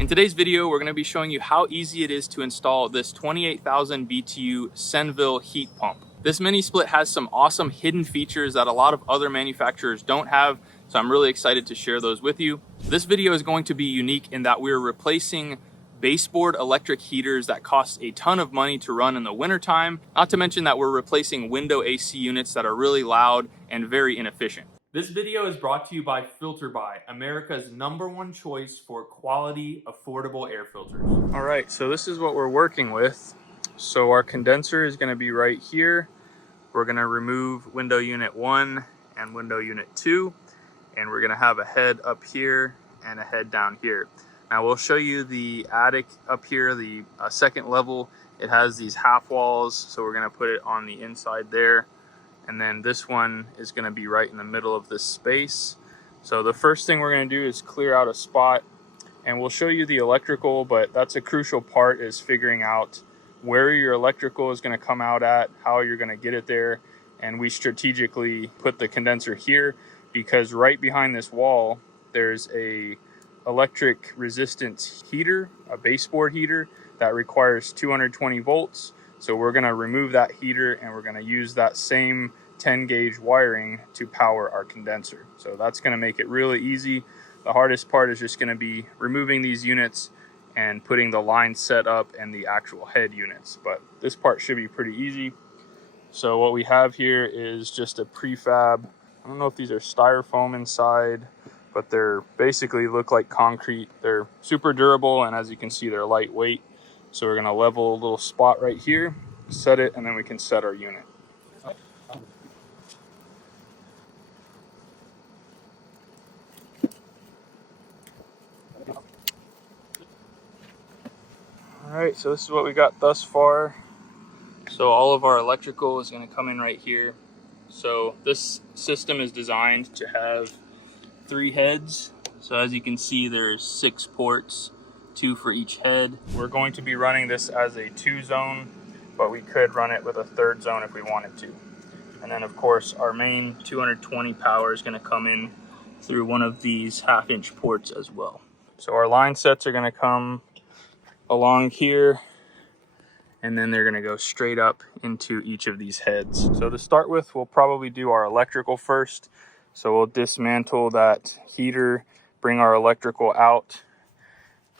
In today's video, we're going to be showing you how easy it is to install this 28,000 BTU Senville heat pump. This mini split has some awesome hidden features that a lot of other manufacturers don't have, so I'm really excited to share those with you. This video is going to be unique in that we're replacing baseboard electric heaters that cost a ton of money to run in the wintertime, not to mention that we're replacing window AC units that are really loud and very inefficient. This video is brought to you by FilterBuy, America's #1 choice for quality, affordable air filters. All right, so this is what we're working with. So our condenser is going to be right here. We're going to remove window unit 1 and window unit 2, and we're going to have a head up here and a head down here. Now we'll show you the attic up here, the second level. It has these half walls, so we're going to put it on the inside there. And then this one is going to be right in the middle of this space. So the first thing we're going to do is clear out a spot, and we'll show you the electrical, but that's a crucial part, is figuring out where your electrical is going to come out at, how you're going to get it there. And we strategically put the condenser here because right behind this wall there's a electric resistance heater, a baseboard heater that requires 220 volts. So we're going to remove that heater and we're going to use that same 10 gauge wiring to power our condenser. So that's going to make it really easy. The hardest part is just going to be removing these units and putting the line set up and the actual head units. But this part should be pretty easy. So what we have here is just a prefab. I don't know if these are styrofoam inside, but they're basically look like concrete. They're super durable, and as you can see, they're lightweight. So we're going to level a little spot right here, set it, and then we can set our unit. All right, so this is what we got thus far. So all of our electrical is going to come in right here. So this system is designed to have 3 heads. So as you can see, there's 6 ports, 2 for each head. We're going to be running this as a 2-zone, but we could run it with a 3rd zone if we wanted to. And then of course our main 220 power is going to come in through one of these 1/2-inch ports as well. So our line sets are going to come along here, and then they're going to go straight up into each of these heads. So to start with, we'll probably do our electrical first. So we'll dismantle that heater, bring our electrical out,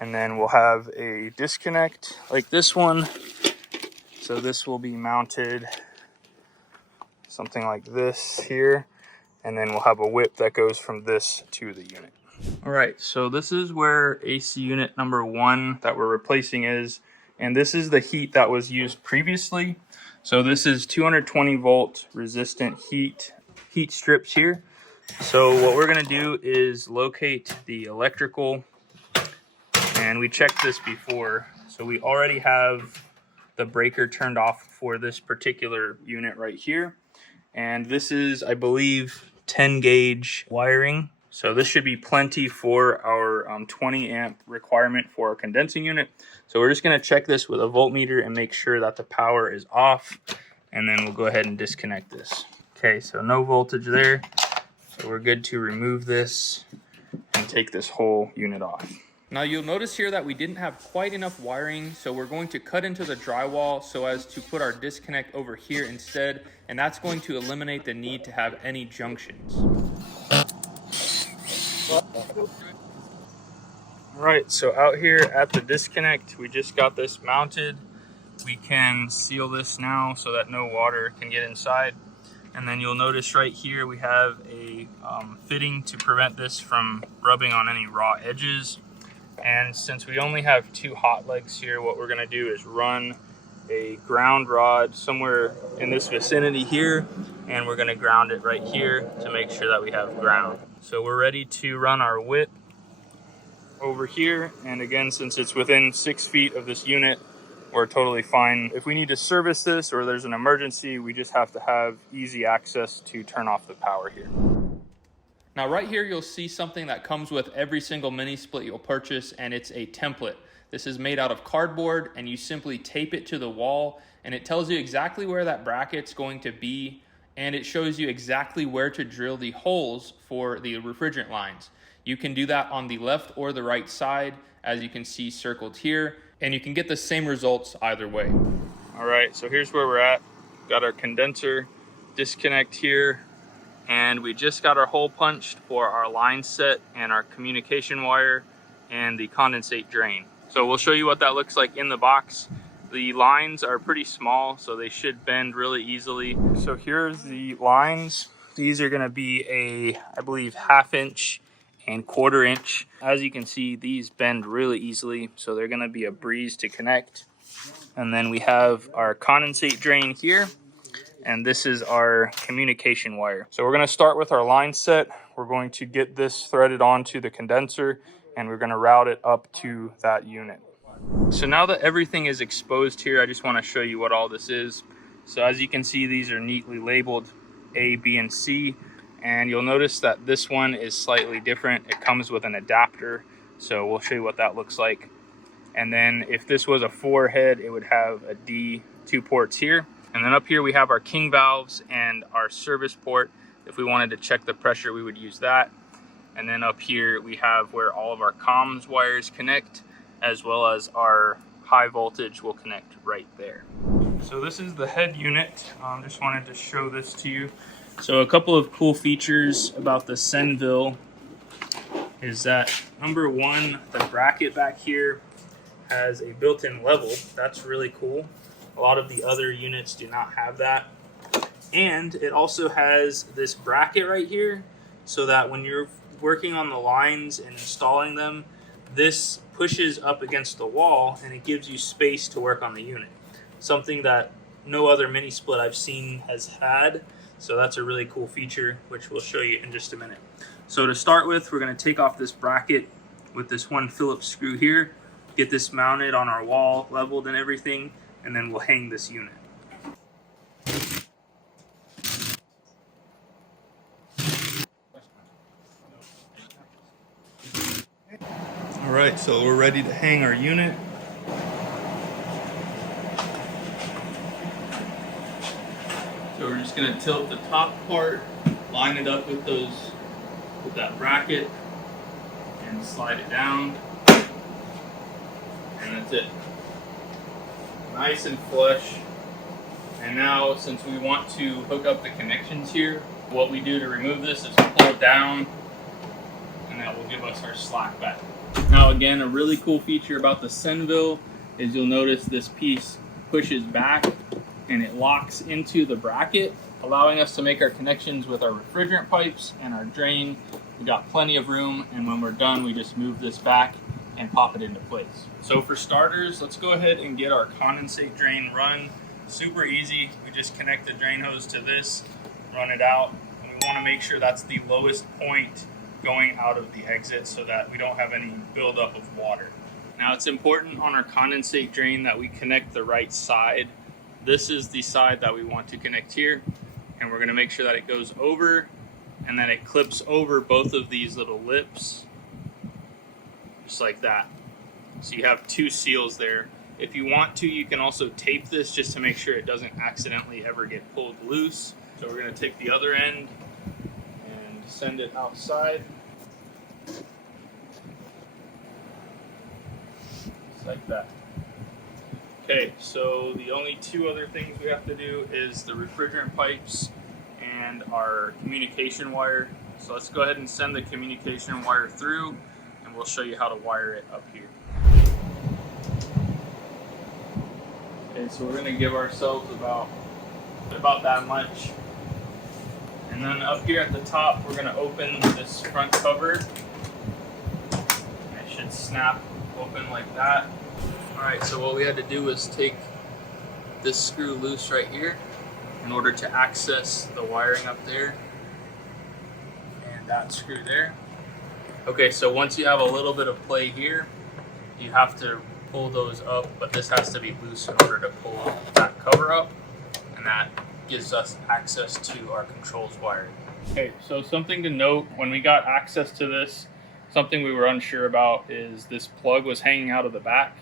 and then we'll have a disconnect like this one. So this will be mounted something like this here, and then we'll have a whip that goes from this to the unit. All right, so this is where AC unit number 1 that we're replacing is, and this is the heat that was used previously. So this is 220 volt resistant heat strips here. So what we're going to do is locate the electrical, and we checked this before. So we already have the breaker turned off for this particular unit right here. And this is, I believe, 10 gauge wiring. So this should be plenty for our 20 amp requirement for our condensing unit. So we're just going to check this with a voltmeter and make sure that the power is off. And then we'll go ahead and disconnect this. Okay, so no voltage there. So we're good to remove this and take this whole unit off. Now you'll notice here that we didn't have quite enough wiring, so we're going to cut into the drywall so as to put our disconnect over here instead, and that's going to eliminate the need to have any junctions. All right, so out here at the disconnect, we just got this mounted. We can seal this now so that no water can get inside. And then you'll notice right here we have a fitting to prevent this from rubbing on any raw edges. And since we only have 2 hot legs here, what we're going to do is run a ground rod somewhere in this vicinity here, and we're going to ground it right here to make sure that we have ground. So we're ready to run our whip over here, and again, since it's within 6 feet of this unit, we're totally fine. If we need to service this or there's an emergency, we just have to have easy access to turn off the power here. Now right here you'll see something that comes with every single mini split you'll purchase, and it's a template. This is made out of cardboard, and you simply tape it to the wall, and it tells you exactly where that bracket's going to be, and it shows you exactly where to drill the holes for the refrigerant lines. You can do that on the left or the right side, as you can see circled here, and you can get the same results either way. All right, so here's where we're at. Got our condenser disconnect here, and we just got our hole punched for our line set and our communication wire and the condensate drain. So we'll show you what that looks like in the box. The lines are pretty small, so they should bend really easily. So here's the lines. These are gonna be I believe 1/2 inch and 1/4 inch. As you can see, these bend really easily, so they're gonna be a breeze to connect. And then we have our condensate drain here, and this is our communication wire. So we're gonna start with our line set. We're going to get this threaded onto the condenser, and we're gonna route it up to that unit. So now that everything is exposed here, I just wanna show you what all this is. So as you can see, these are neatly labeled A, B, and C. And you'll notice that this one is slightly different. It comes with an adapter. So we'll show you what that looks like. And then if this was a 4 head, it would have a D, 2 ports here. And then up here we have our king valves and our service port. If we wanted to check the pressure, we would use that. And then up here we have where all of our comms wires connect, as well as our high voltage will connect right there. So this is the head unit. Just wanted to show this to you. So a couple of cool features about the Senville is that number one, the bracket back here has a built-in level. That's really cool. A lot of the other units do not have that. And it also has this bracket right here, so that when you're working on the lines and installing them, this pushes up against the wall and it gives you space to work on the unit. Something that no other mini split I've seen has had. So that's a really cool feature, which we'll show you in just a minute. So to start with, we're gonna take off this bracket with this one Phillips screw here, get this mounted on our wall, leveled and everything, and then we'll hang this unit. All right, so we're ready to hang our unit. So we're just gonna tilt the top part, line it up with that bracket, and slide it down. And that's it. Nice and flush. And now, since we want to hook up the connections here, what we do to remove this is pull it down, and that will give us our slack back. Now again, a really cool feature about the Senville is you'll notice this piece pushes back and it locks into the bracket, allowing us to make our connections with our refrigerant pipes and our drain. We got plenty of room, and when we're done, we just move this back and pop it into place. So for starters, let's go ahead and get our condensate drain run. Super easy. We just connect the drain hose to this, run it out, and we want to make sure that's the lowest point going out of the exit so that we don't have any buildup of water. Now it's important on our condensate drain that we connect the right side. This is the side that we want to connect here, and we're going to make sure that it goes over and then it clips over both of these little lips, just like that. So you have 2 seals there. If you want to, you can also tape this just to make sure it doesn't accidentally ever get pulled loose. So we're going to take the other end and send it outside, just like that. Okay, so the only 2 other things we have to do is the refrigerant pipes and our communication wire. So let's go ahead and send the communication wire through, and we'll show you how to wire it up here. Okay, so we're gonna give ourselves about that much. And then up here at the top, we're gonna open this front cover. It should snap open like that. All right, so what we had to do was take this screw loose right here in order to access the wiring up there, and that screw there. Okay, so once you have a little bit of play here, you have to pull those up, but this has to be loose in order to pull that cover up, and that gives us access to our controls wiring. Okay, so something to note, when we got access to this, something we were unsure about is this plug was hanging out of the back,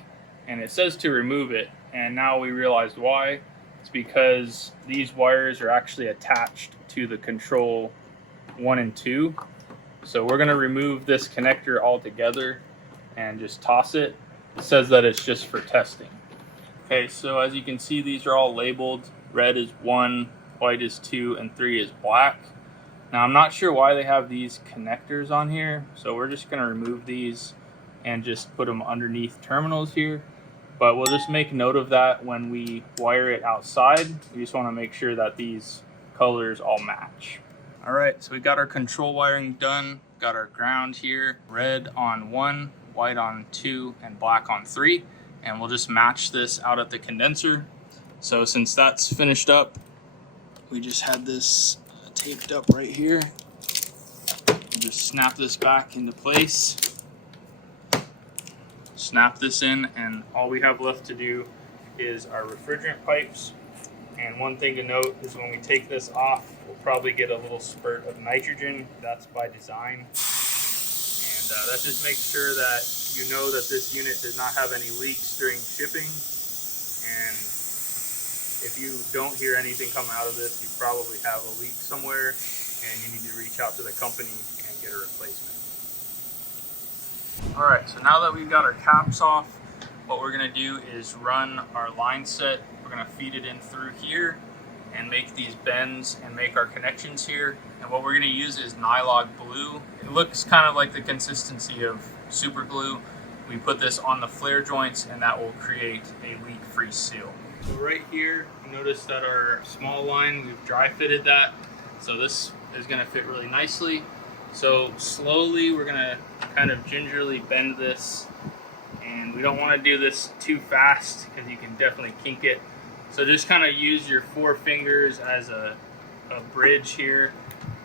and it says to remove it, and now we realized why. It's because these wires are actually attached to the control 1 and 2. So we're going to remove this connector altogether, and just toss it. It says that it's just for testing. Okay, so as you can see, these are all labeled. Red is 1, white is 2, and 3 is black. Now I'm not sure why they have these connectors on here, so we're just going to remove these and just put them underneath terminals here. But we'll just make note of that when we wire it outside. We just want to make sure that these colors all match. All right, so we got our control wiring done. Got our ground here, red on 1, white on 2, and black on 3. And we'll just match this out at the condenser. So since that's finished up, we just had this taped up right here. We'll just snap this back into place. Snap this in, and all we have left to do is our refrigerant pipes. And one thing to note is when we take this off, we'll probably get a little spurt of nitrogen. That's by design. And that just makes sure that you know that this unit did not have any leaks during shipping. And if you don't hear anything come out of this, you probably have a leak somewhere and you need to reach out to the company and get a replacement. Alright, so now that we've got our caps off, what we're going to do is run our line set. We're going to feed it in through here and make these bends and make our connections here. And what we're going to use is Nylon blue. It looks kind of like the consistency of super glue. We put this on the flare joints and that will create a leak-free seal. So right here, you notice that our small line, we've dry fitted that. So this is going to fit really nicely. So slowly we're going to kind of gingerly bend this, and we don't want to do this too fast because you can definitely kink it. So just kind of use your 4 fingers as a bridge here,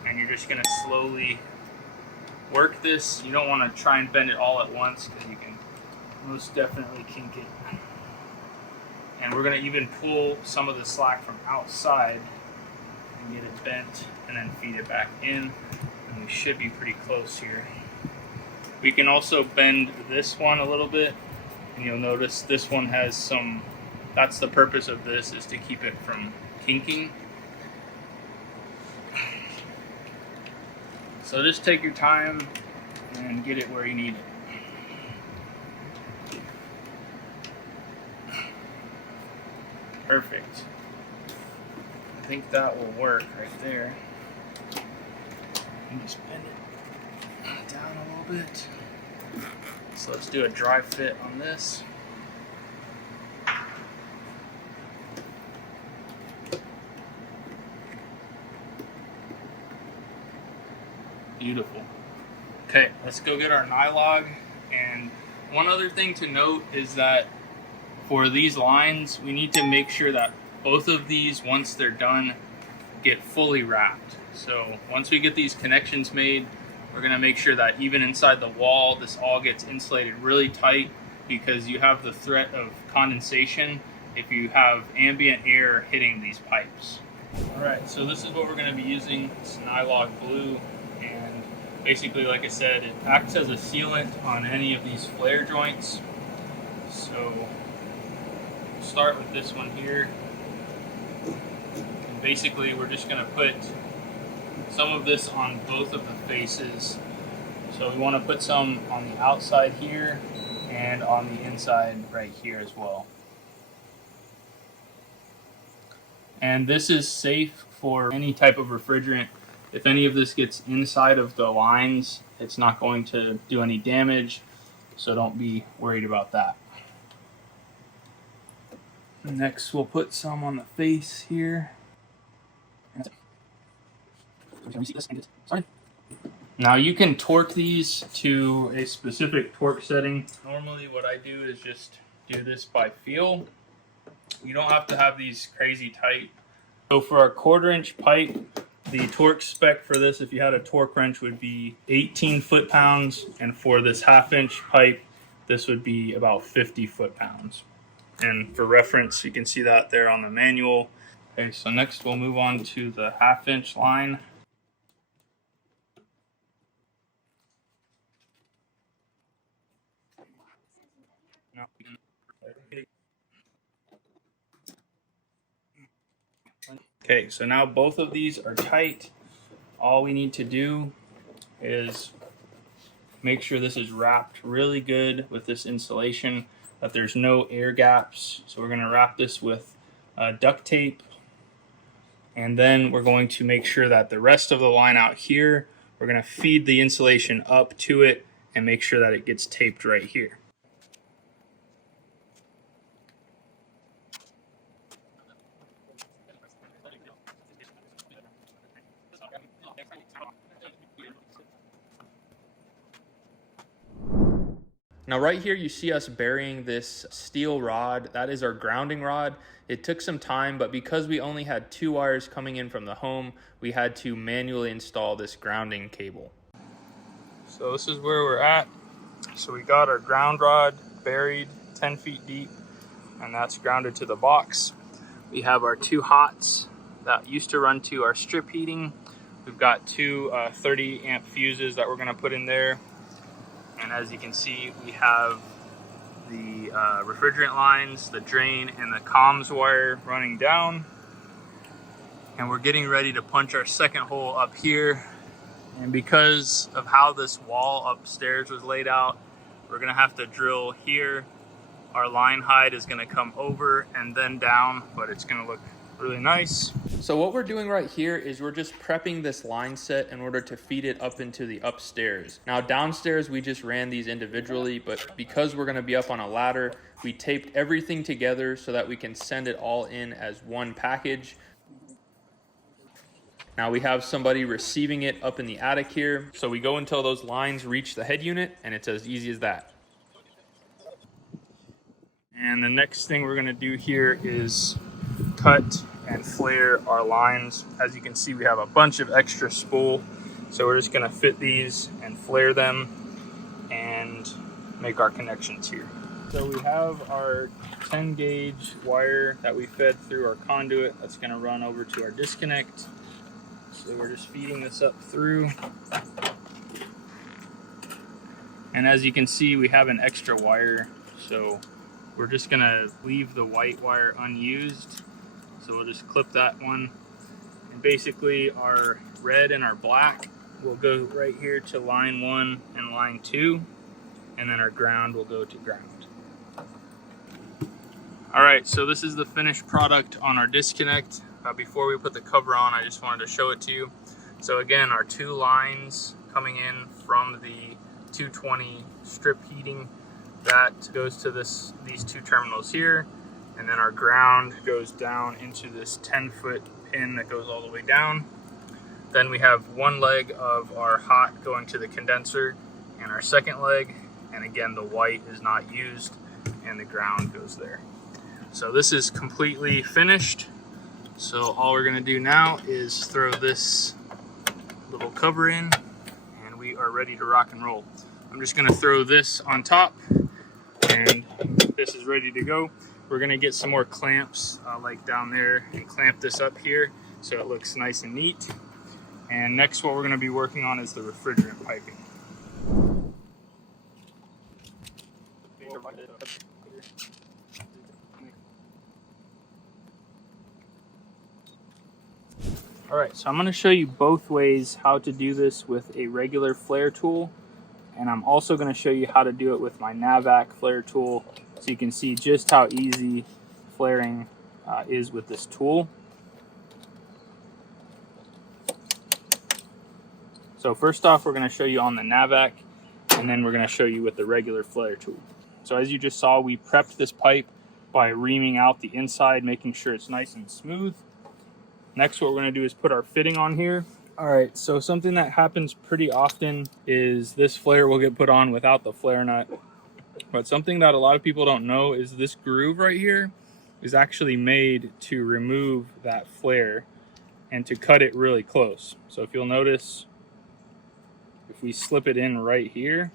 and you're just going to slowly work this. You don't want to try and bend it all at once because you can most definitely kink it. And we're going to even pull some of the slack from outside and get it bent and then feed it back in. And we should be pretty close here. We can also bend this one a little bit, and you'll notice this one has some, that's the purpose of this, is to keep it from kinking. So just take your time and get it where you need it. Perfect. I think that will work right there. And just bend it down a little bit. So let's do a dry fit on this. Beautiful. Okay, let's go get our nylog. And one other thing to note is that for these lines, we need to make sure that both of these, once they're done, get fully wrapped. So once we get these connections made, we're going to make sure that even inside the wall, this all gets insulated really tight, because you have the threat of condensation if you have ambient air hitting these pipes. Alright, so this is what we're going to be using, this Nylon blue, and basically, like I said, it acts as a sealant on any of these flare joints. So start with this one here, and basically we're just going to put some of this on both of the faces. So we want to put some on the outside here and on the inside right here as well. And this is safe for any type of refrigerant. If any of this gets inside of the lines, it's not going to do any damage, so don't be worried about that. Next, we'll put some on the face here. Now you can torque these to a specific torque setting. Normally what I do is just do this by feel. You don't have to have these crazy tight. So for our 1/4-inch pipe, the torque spec for this, if you had a torque wrench, would be 18 foot-pounds, and for this 1/2-inch pipe, this would be about 50 foot-pounds. And for reference, you can see that there on the manual. Okay, so next we'll move on to the 1/2-inch line. Okay, so now both of these are tight. All we need to do is Make sure this is wrapped really good with this insulation, that there's no air gaps. So we're gonna wrap this with duct tape. And then we're going to make sure that the rest of the line out here, we're gonna feed the insulation up to it and make sure that it gets taped right here. Now right here you see us burying this steel rod. That is our grounding rod. It took some time, but because we only had 2 wires coming in from the home, we had to manually install this grounding cable. So this is where we're at. So we got our ground rod buried 10 feet deep, and that's grounded to the box. We have our 2 hots that used to run to our strip heating. We've got 2 30 amp fuses that we're gonna put in there. And as you can see, we have the refrigerant lines, the drain, and the comms wire running down. And we're getting ready to punch our second hole up here. And because of how this wall upstairs was laid out, we're gonna have to drill here. Our line height is gonna come over and then down, but it's gonna look really nice. So what we're doing right here is we're just prepping this line set in order to feed it up into the upstairs. Now downstairs we just ran these individually, but because we're gonna be up on a ladder, we taped everything together so that we can send it all in as one package. Now we have somebody receiving it up in the attic here. So we go until those lines reach the head unit, and it's as easy as that. And the next thing we're gonna do here is cut and flare our lines. As you can see, we have a bunch of extra spool. So we're just gonna fit these and flare them and make our connections here. So we have our 10 gauge wire that we fed through our conduit that's gonna run over to our disconnect. So we're just feeding this up through. And as you can see, we have an extra wire. So we're just gonna leave the white wire unused. So we'll just clip that one. And basically our red and our black will go right here to line 1 and line 2. And then our ground will go to ground. All right, so this is the finished product on our disconnect. Before we put the cover on, I just wanted to show it to you. So again, our 2 lines coming in from the 220 strip heating, that goes to these 2 terminals here. And then our ground goes down into this 10-foot pin that goes all the way down. Then we have 1 leg of our hot going to the condenser and our second leg. And again, the white is not used and the ground goes there. So this is completely finished. So all we're gonna do now is throw this little cover in and we are ready to rock and roll. I'm just gonna throw this on top and this is ready to go. We're gonna get some more clamps like down there and clamp this up here so it looks nice and neat. And next what we're gonna be working on is the refrigerant piping. All right, so I'm gonna show you both ways how to do this with a regular flare tool. And I'm also gonna show you how to do it with my HVAC flare tool so you can see just how easy flaring is with this tool. So first off, we're gonna show you on the HVAC and then we're gonna show you with the regular flare tool. So as you just saw, we prepped this pipe by reaming out the inside, making sure it's nice and smooth. Next, what we're gonna do is put our fitting on here. All right, so something that happens pretty often is this flare will get put on without the flare nut. But something that a lot of people don't know is this groove right here is actually made to remove that flare and to cut it really close. So if you'll notice, if we slip it in right here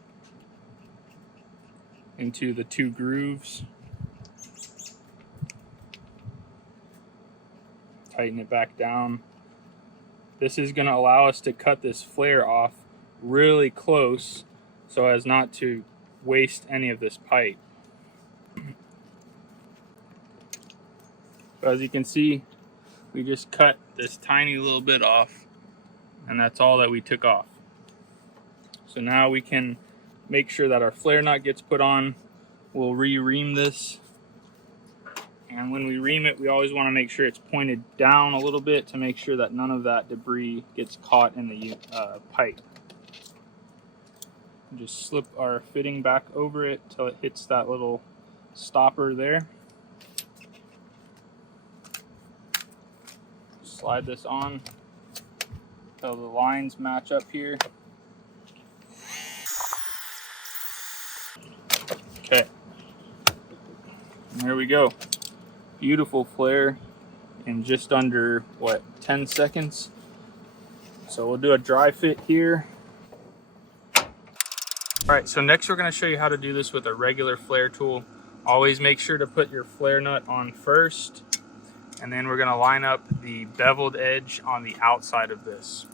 into the 2 grooves, tighten it back down. This is going to allow us to cut this flare off really close so as not to waste any of this pipe. So as you can see, we just cut this tiny little bit off and that's all that we took off. So now we can make sure that our flare nut gets put on. We'll re-ream this. And when we ream it, we always want to make sure it's pointed down a little bit to make sure that none of that debris gets caught in the pipe. Just slip our fitting back over it till it hits that little stopper there. Slide this on till the lines match up here. Okay, and there we go. Beautiful flare in just under, what, 10 seconds. So we'll do a dry fit here. All right, so next we're gonna show you how to do this with a regular flare tool. Always make sure to put your flare nut on first, and then we're gonna line up the beveled edge on the outside of this.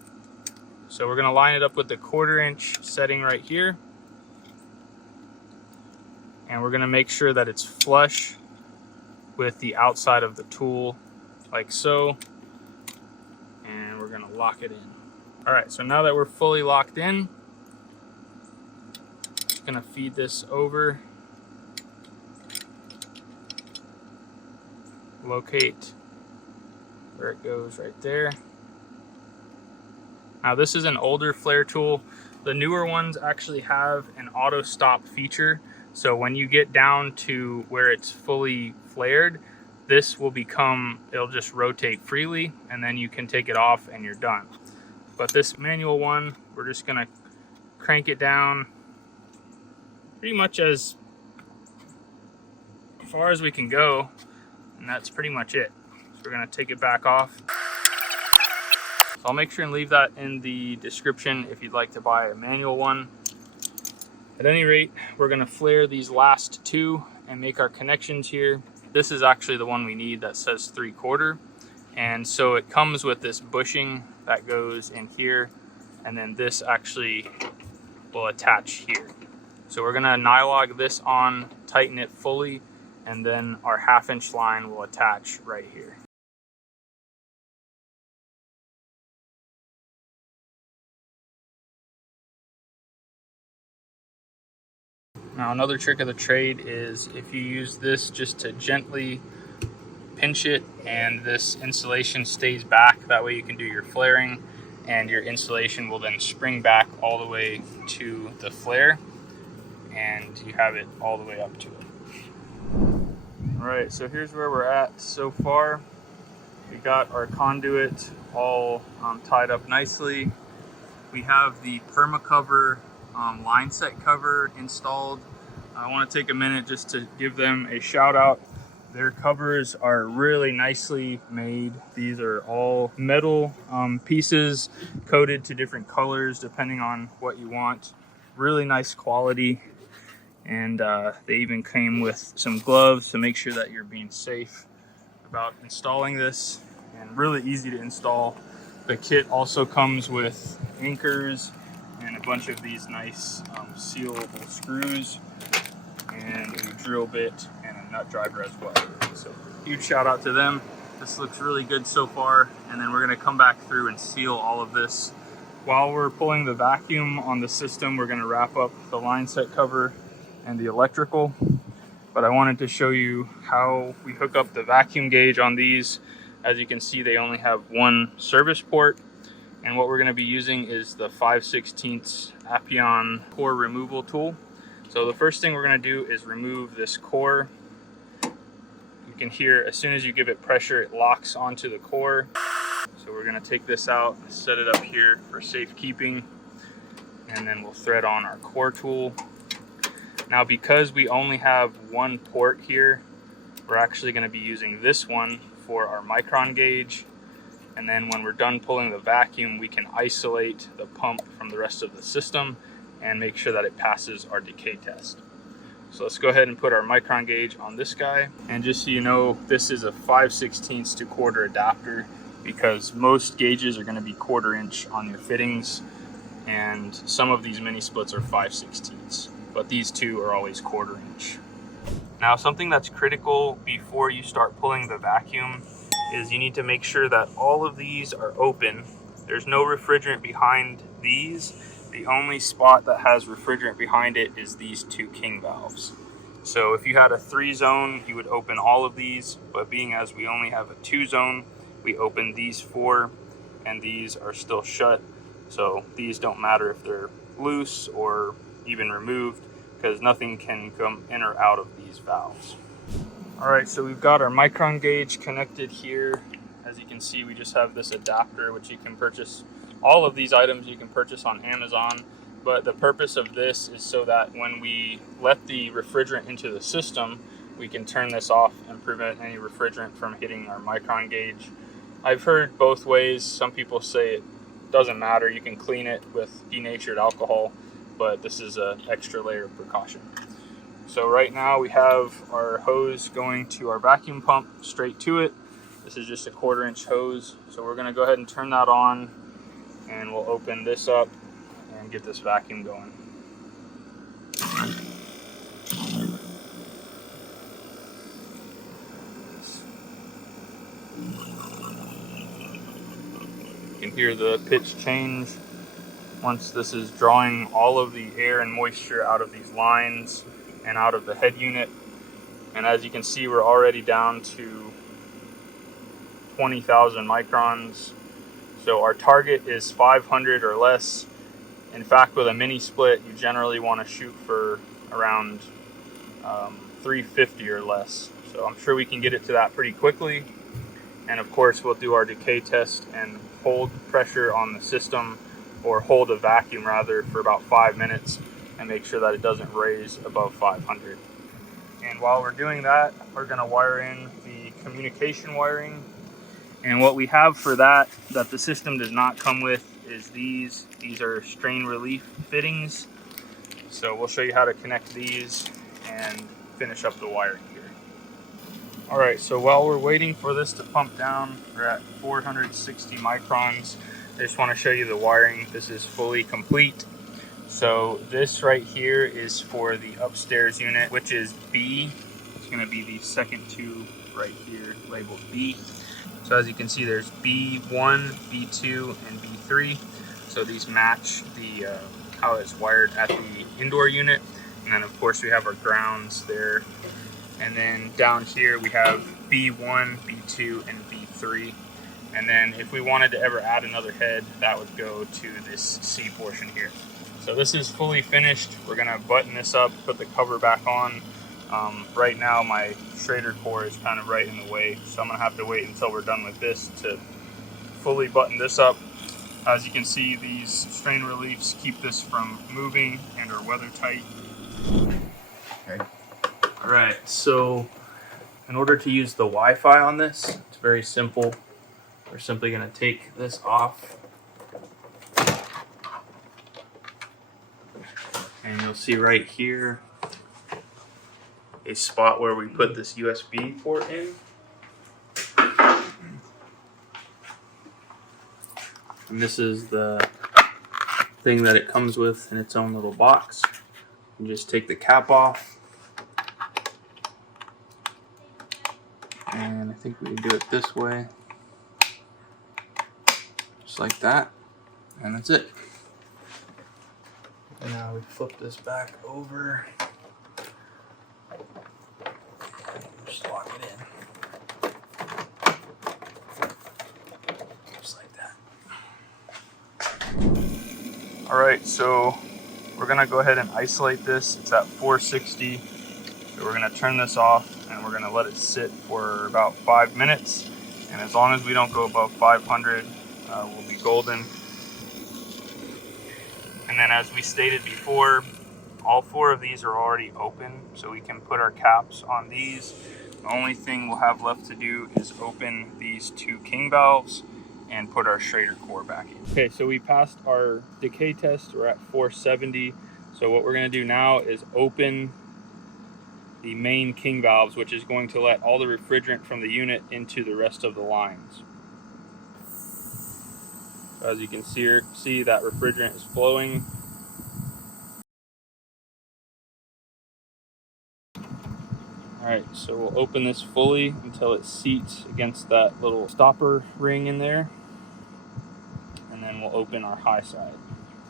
So we're gonna line it up with the 1/4 inch setting right here. And we're gonna make sure that it's flush with the outside of the tool, like so. And we're gonna lock it in. All right, so now that we're fully locked in, just gonna feed this over. Locate where it goes right there. Now this is an older flare tool. The newer ones actually have an auto stop feature. So when you get down to where it's fully flared, this will become, it'll just rotate freely, and then you can take it off and you're done. But this manual one, we're just gonna crank it down pretty much as far as we can go, and that's pretty much it. So we're gonna take it back off. So I'll make sure and leave that in the description if you'd like to buy a manual one. At any rate, we're gonna flare these last two and make our connections here. This is actually the one we need that says 3/4. And so it comes with this bushing that goes in here, and then this actually will attach here. So we're gonna nylog this on, tighten it fully, and then our 1/2 inch line will attach right here. Now another trick of the trade is if you use this just to gently pinch it and this insulation stays back, that way you can do your flaring and your insulation will then spring back all the way to the flare and you have it all the way up to it. All right, so here's where we're at so far. We got our conduit all tied up nicely. We have the permacover line set cover installed. I want to take a minute just to give them a shout out. Their covers are really nicely made. These are all metal pieces coated to different colors depending on what you want. Really nice quality, and they even came with some gloves to make sure that you're being safe about installing this, and really easy to install. The kit also comes with anchors and a bunch of these nice sealable screws and a drill bit and a nut driver as well. So huge shout out to them. This looks really good so far, and then we're gonna come back through and seal all of this. While we're pulling the vacuum on the system, we're gonna wrap up the line set cover and the electrical. But I wanted to show you how we hook up the vacuum gauge on these. As you can see, they only have one service port. And what we're gonna be using is the 5/16 Appian core removal tool. So the first thing we're gonna do is remove this core. You can hear as soon as you give it pressure, it locks onto the core. So we're gonna take this out, set it up here for safekeeping, and then we'll thread on our core tool. Now, because we only have one port here, we're actually gonna be using this one for our micron gauge. And then when we're done pulling the vacuum, we can isolate the pump from the rest of the system and make sure that it passes our decay test. So let's go ahead and put our micron gauge on this guy. And just so you know, this is a 5/16 to 1/4 adapter, because most gauges are gonna be 1/4 inch on your fittings, and some of these mini splits are 5/16, but these two are always 1/4 inch. Now, something that's critical before you start pulling the vacuum is you need to make sure that all of these are open. There's no refrigerant behind these, The only spot that has refrigerant behind it is these two king valves. So if you had a 3-zone, you would open all of these, but being as we only have a 2-zone, we open these 4, and these are still shut. So these don't matter if they're loose or even removed, because nothing can come in or out of these valves. All right, so we've got our micron gauge connected here. As you can see, we just have this adapter, which you can purchase. All of these items you can purchase on Amazon, but the purpose of this is so that when we let the refrigerant into the system, we can turn this off and prevent any refrigerant from hitting our micron gauge. I've heard both ways. Some people say it doesn't matter, you can clean it with denatured alcohol, but this is an extra layer of precaution. So right now we have our hose going to our vacuum pump straight to it. This is just a 1/4-inch hose. So we're gonna go ahead and turn that on, and we'll open this up and get this vacuum going. You can hear the pitch change once this is drawing all of the air and moisture out of these lines and out of the head unit. And as you can see, we're already down to 20,000 microns. So our target is 500 or less. In fact, with a mini split, you generally want to shoot for around 350 or less. So I'm sure we can get it to that pretty quickly. And of course, we'll do our decay test and hold pressure on the system, or hold a vacuum rather, for about 5 minutes and make sure that it doesn't raise above 500. And while we're doing that, we're going to wire in the communication wiring. And what we have for that the system does not come with, is these. These are strain relief fittings. So we'll show you how to connect these and finish up the wiring here. All right, so while we're waiting for this to pump down, we're at 460 microns. I just want to show you the wiring. This is fully complete. So this right here is for the upstairs unit, which is B. It's going to be the second tube right here, labeled B. So as you can see, there's B1, B2, and B3. So these match the how it's wired at the indoor unit. And then of course we have our grounds there. And then down here we have B1, B2, and B3. And then if we wanted to ever add another head, that would go to this C portion here. So this is fully finished. We're gonna button this up, put the cover back on. Right now my Schrader core is kind of right in the way, so I'm gonna have to wait until we're done with this to fully button this up. As you can see, these strain reliefs keep this from moving and are weather tight. Okay. All right, so in order to use the Wi-Fi on this, it's very simple. We're simply gonna take this off. And you'll see right here a spot where we put this USB port in. And this is the thing that it comes with in its own little box. You just take the cap off. And I think we do it this way. Just like that. And that's it. And now we flip this back over. Just lock it in. Just like that. Alright, so we're going to go ahead and isolate this. It's at 460. So we're going to turn this off and we're going to let it sit for about 5 minutes. And as long as we don't go above 500, we'll be golden. And then as we stated before, all 4 of these are already open, so we can put our caps on these. The only thing we'll have left to do is open these 2 king valves and put our Schrader core back in. Okay, so we passed our decay test. We're at 470. So what we're going to do now is open the main king valves, which is going to let all the refrigerant from the unit into the rest of the lines. As you can see that refrigerant is flowing. Alright, so we'll open this fully until it seats against that little stopper ring in there. And then we'll open our high side.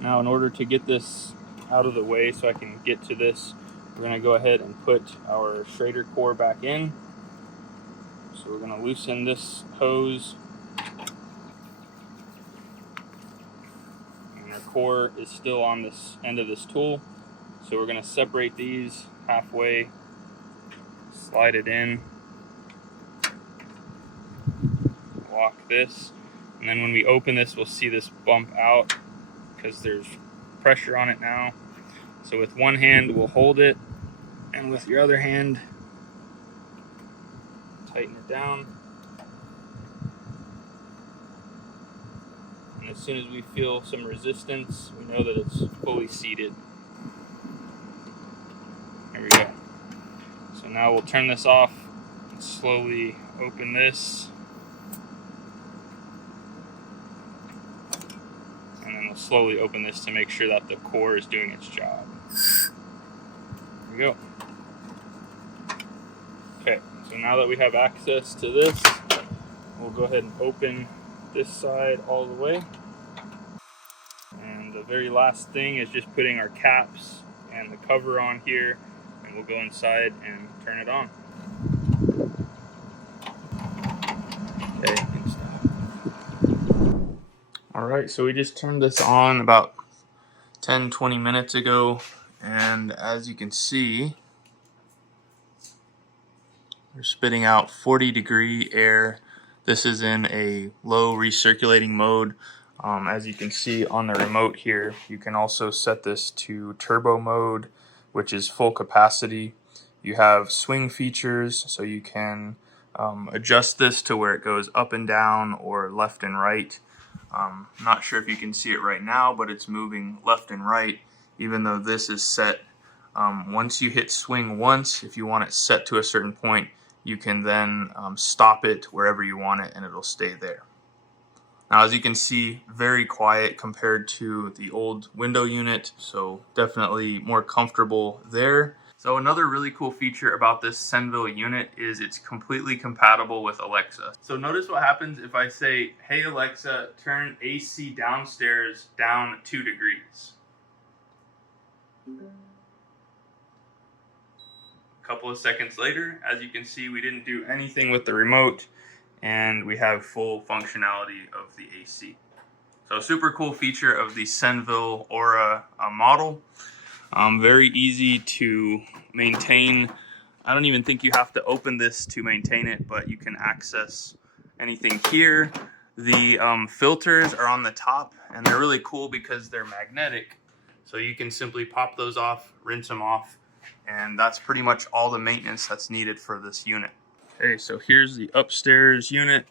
Now in order to get this out of the way so I can get to this, we're going to go ahead and put our Schrader core back in. So we're going to loosen this hose. And our core is still on this end of this tool. So we're going to separate these halfway, slide it in, lock this, and then when we open this, we'll see this bump out because there's pressure on it now. So with one hand, we'll hold it, and with your other hand, tighten it down. And as soon as we feel some resistance, we know that it's fully seated. There we go. So now we'll turn this off and slowly open this. And then we'll slowly open this to make sure that the core is doing its job. There we go. Okay, so now that we have access to this, we'll go ahead and open this side all the way. And the very last thing is just putting our caps and the cover on here, and we'll go inside and turn it on. Okay, you can stop. All right, so we just turned this on about 10-20 minutes ago, and as you can see, we're spitting out 40-degree air. This is in a low recirculating mode. As you can see on the remote here, you can also set this to turbo mode, which is full capacity. You have swing features, so you can adjust this to where it goes up and down or left and right. Not sure if you can see it right now, but it's moving left and right, even though this is set. Once you hit swing once, if you want it set to a certain point, you can then stop it wherever you want it and it'll stay there. Now, as you can see, very quiet compared to the old window unit, so definitely more comfortable there. So another really cool feature about this Senville unit is it's completely compatible with Alexa. So notice what happens if I say, "Hey Alexa, turn AC downstairs down 2 degrees." A couple of seconds later, as you can see, we didn't do anything with the remote, and we have full functionality of the AC. So super cool feature of the Senville Aura model. Very easy to maintain. I don't even think you have to open this to maintain it, but you can access anything here. The filters are on the top, and they're really cool because they're magnetic. So you can simply pop those off, rinse them off, and that's pretty much all the maintenance that's needed for this unit. Okay, so here's the upstairs unit.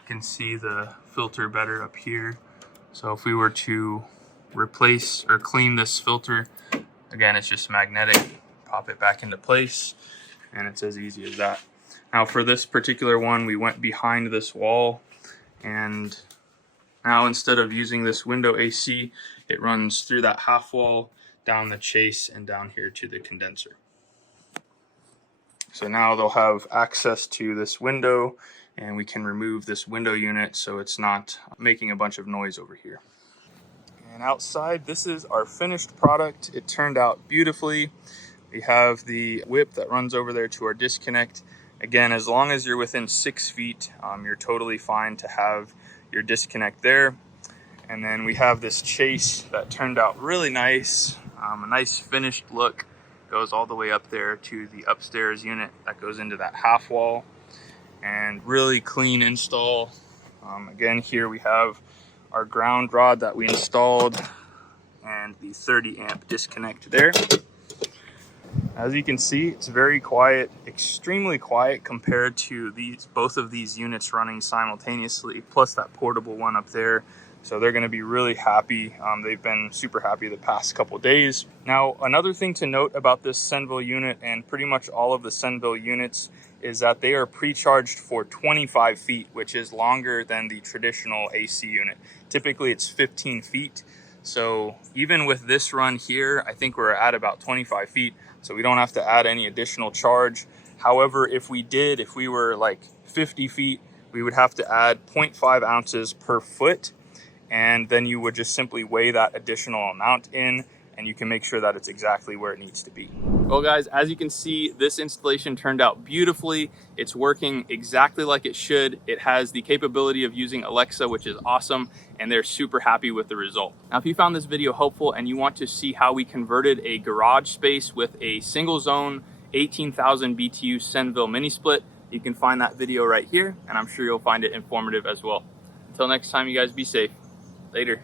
You can see the filter better up here. So if we were to replace or clean this filter, again, it's just magnetic. Pop it back into place, and it's as easy as that. Now for this particular one, we went behind this wall, and now instead of using this window AC, it runs through that half wall, down the chase, and down here to the condenser. So now they'll have access to this window, and we can remove this window unit so it's not making a bunch of noise over here. And outside, this is our finished product. It turned out beautifully. We have the whip that runs over there to our disconnect. Again, as long as you're within 6 feet, you're totally fine to have your disconnect there. And then we have this chase that turned out really nice, a nice finished look. Goes all the way up there to the upstairs unit that goes into that half wall, and really clean install. Again, here we have our ground rod that we installed and the 30 amp disconnect there. As you can see, it's very quiet, extremely quiet compared to both of these units running simultaneously, plus that portable one up there. So they're going to be really happy. They've been super happy the past couple days. Now, another thing to note about this Senville unit, and pretty much all of the Senville units, is that they are pre-charged for 25 feet, which is longer than the traditional AC unit. Typically, it's 15 feet. So even with this run here, I think we're at about 25 feet, so we don't have to add any additional charge. However, if we were like 50 feet, we would have to add 0.5 ounces per foot. and then you would just simply weigh that additional amount in, and you can make sure that it's exactly where it needs to be. Well guys, as you can see, this installation turned out beautifully. It's working exactly like it should. It has the capability of using Alexa, which is awesome, and they're super happy with the result. Now, if you found this video helpful and you want to see how we converted a garage space with a single zone 18,000 BTU Senville mini split, you can find that video right here, and I'm sure you'll find it informative as well. Until next time, you guys be safe. Later.